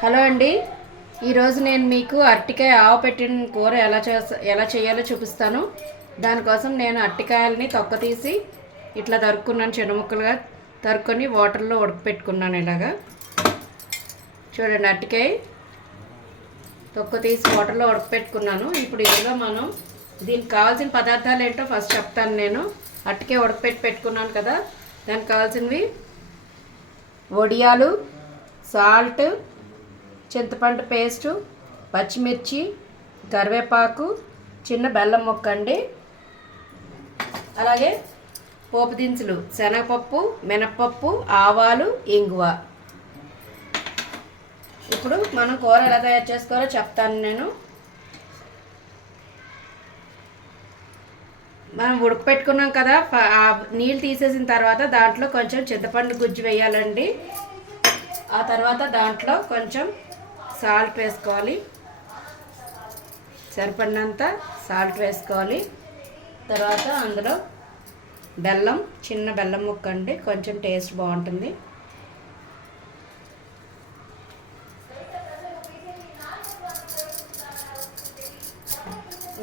Hello అండి. ఈరోజు నేను మీకు అరటికాయ ఆవపెట్టిన కూర ఎలా చేయాలో చూపిస్తాను. దానికోసం నేను అరటికాయలని తొక్క తీసి ఇట్లా తరుక్కున్నాను, చిన్న ముక్కలుగా తరుక్కొని వాటర్లో ఉడకపెట్టుకున్నాను. ఇలాగా చూడండి, అరటికాయ తొక్క తీసి వాటర్లో ఉడకపెట్టుకున్నాను. ఇప్పుడు ఇందులో మనం దీనికి కావాల్సిన పదార్థాలు ఏంటో ఫస్ట్ చెప్తాను. నేను అరటికాయ పెట్టుకున్నాను కదా, దానికి కావాల్సినవి వడియాలు, సాల్ట్, చింతపండు పేస్టు, పచ్చిమిర్చి, కరివేపాకు, చిన్న బెల్లం ముక్క అండి. అలాగే పోపు దినుసులు శనగపప్పు, మినప్పప్పు, ఆవాలు, ఇంగువ. ఇప్పుడు మనం కూర ఎలా తయారు చేసుకోవాలో చెప్తాను నేను. మనం ఉడకపెట్టుకున్నాం కదా, నీళ్ళు తీసేసిన తర్వాత దాంట్లో కొంచెం చింతపండు గుజ్జు వేయాలండి. ఆ తర్వాత దాంట్లో కొంచెం సాల్ట్ వేసుకోవాలి, సరిపడినంత సాల్ట్ వేసుకోవాలి. తర్వాత అందులో బెల్లం, చిన్న బెల్లం ముక్క అండి, కొంచెం టేస్ట్ బాగుంటుంది.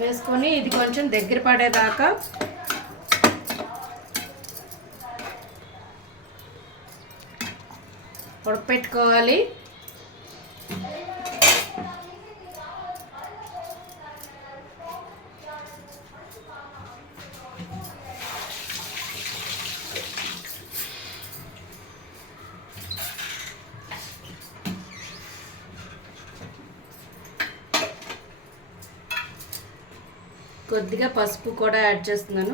వేసుకొని ఇది కొంచెం దగ్గర పడేదాకా ఉడకపెట్టుకోవాలి. కొద్దిగా పసుపు కూడా యాడ్ చేస్తున్నాను.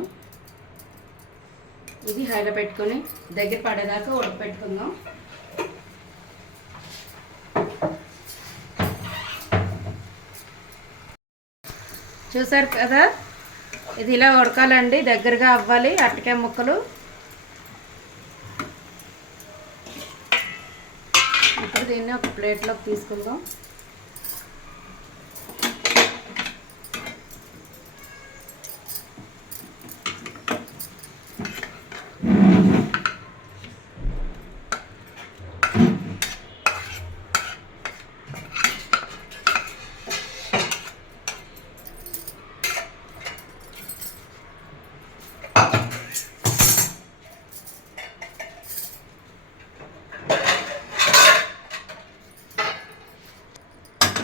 ఇది హైలో పెట్టుకొని దగ్గర పడేదాకా ఉడకపెట్టుకుందాం. చూసారు కదా, ఇది ఇలా ఉడకాలండి, దగ్గరగా అవ్వాలి అరటికాయ ముక్కలు. ఇప్పుడు దీన్ని ఒక ప్లేట్లోకి తీసుకుందాం.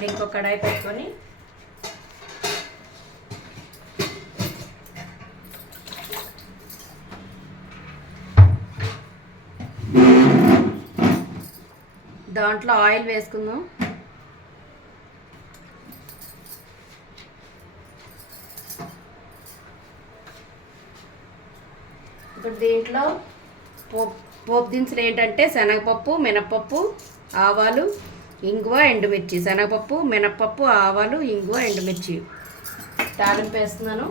ఇంకో కడాయి పెట్టుకొని దాంట్లో ఆయిల్ వేసుకుందాం. ఇప్పుడు దీంట్లో పోపు దినుసులు ఏంటంటే శనగపప్పు, మినపప్పు, ఆవాలు, ఇంగువ, ఎండుమిర్చి. శనగపప్పు, మినపప్పు, ఆవాలు, ఇంగువ, ఎండుమిర్చి తాలింపు వేస్తున్నాను.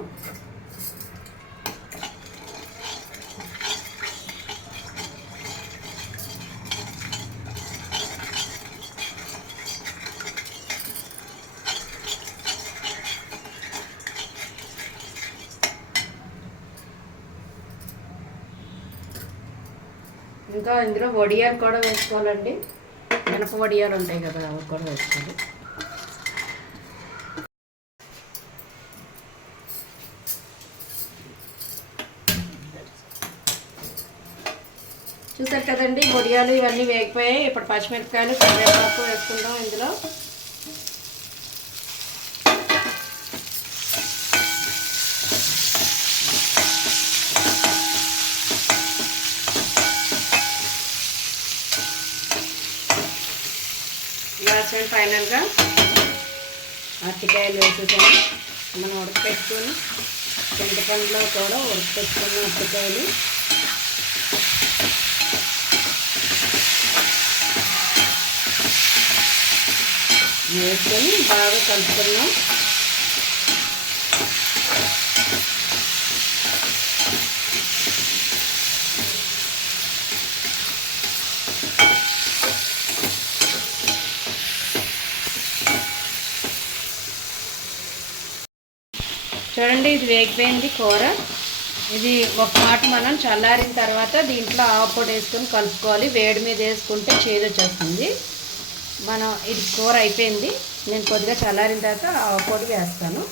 ఇంకా ఇందులో వడియాలు కూడా వేసుకోవాలండి. మినప వడియాలు ఉంటాయి కదా, అవి కూడా వేసుకోవాలి. చూసారు కదండి, వడియాలు ఇవన్నీ వేగిపోయాయి. ఇప్పుడు పచ్చిమిరపకాయలు, కరివేపాకు వేసుకుందాం ఇందులో. లాస్ట్ అండ్ ఫైనల్గా అరటికాయలు వేసేసాను. మనం ఉడకపెట్టుకొని చింతపండులో కూడా ఉడకపెట్టుకున్న అరటికాయలు వేసుకొని బాగా కలుపుకున్నాం. చూడండి, ఇది వేగిపోయింది కూర. ఇది ఒక మాట మనం చల్లారిన తర్వాత దీంట్లో ఆవపొడి వేసుకొని కలుపుకోవాలి. వేడి మీద వేసుకుంటే చేదు వచ్చేస్తుంది. మనం ఇది కూర అయిపోయింది. నేను కొద్దిగా చల్లారిన తర్వాత ఆవ పొడి వేస్తాను.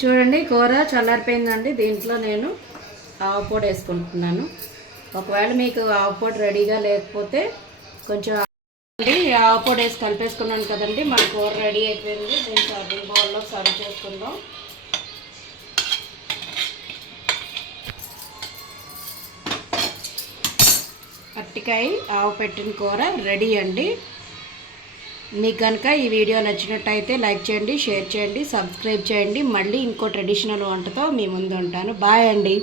చూడండి కూర చల్లారిపోయిందండి. దీంట్లో నేను ఆవ పొడి వేసుకుంటున్నాను. ఒకవేళ మీకు ఆవ పొడి రెడీగా లేకపోతే కొంచెం ఆవ పొడి వేసి కలిపేసుకున్నాను కదండి. మన కూర రెడీ అయిపోయింది. దీన్ని సర్వింగ్ బౌల్లో సర్వ్ చేసుకుందాం. అరటికాయ ఆవ పెట్టిన కూర రెడీ అండి. మీకు కనుక ఈ వీడియో నచ్చినట్టయితే లైక్ చేయండి, షేర్ చేయండి, సబ్స్క్రైబ్ చేయండి. మళ్ళీ ఇంకో ట్రెడిషనల్ వంటతో మీ ముందు ఉంటాను. బాయ్ అండి.